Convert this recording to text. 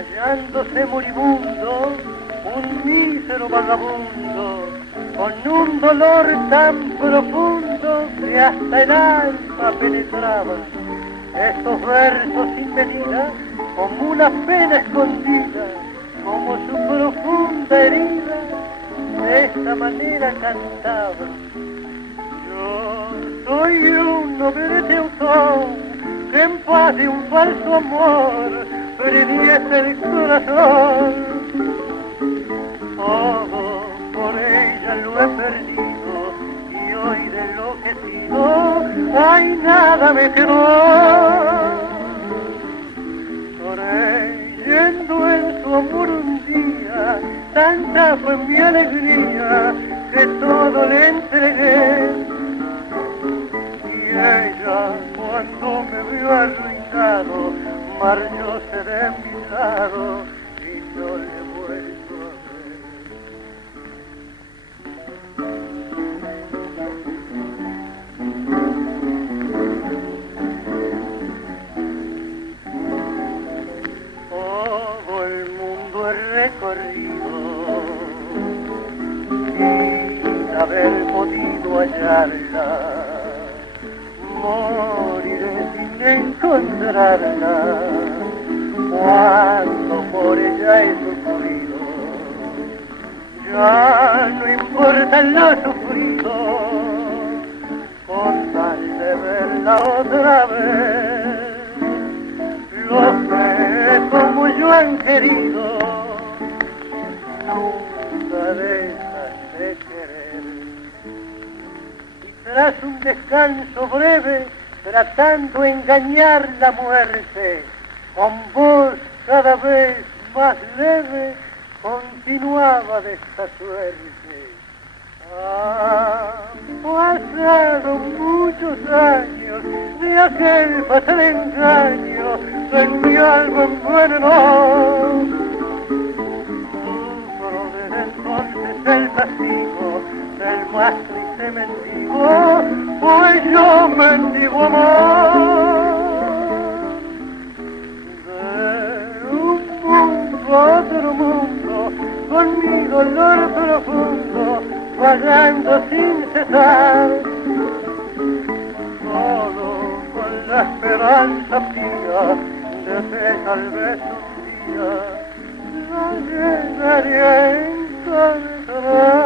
hallándose moribundo, un mísero vagabundo, con un dolor tan profundo que hasta el alma penetraba. Estos versos sin medida, como una pena escondida, como su profunda herida, de esta manera cantaba. Yo soy un noblete autor, que en paz de un falso amor perdiese el corazón. Todo por ella lo he perdido, y hoy de lo que he sido, ay, nada me quedó. Creyendo en su amor un día, tanta fue mi alegría, que todo le entregué. Y ella, cuando me vio arruinado, marchóse de mi lado y no le he vuelto a ver. Todo el mundo he recorrido sin haber podido hallarla. Moriré sin encontrarla cuando por ella he sufrido. Ya no importa lo sufrido con tal de verla otra vez. Los que como yo han querido nunca dejan de querer. Tras un descanso breve, tratando de engañar la muerte, con voz cada vez más leve, continuaba de esta suerte. Han pasado muchos años de aquel fatal engaño que en mi alma envenenó. Sufro desde entonces el castigo del más triste mendigo, pues yo mendigo amor. De un mundo a otro mundo, con mi dolor profundo, vagando sin cesar. Todo con la esperanza fija de que tal vez un día la llegaré a encontrar.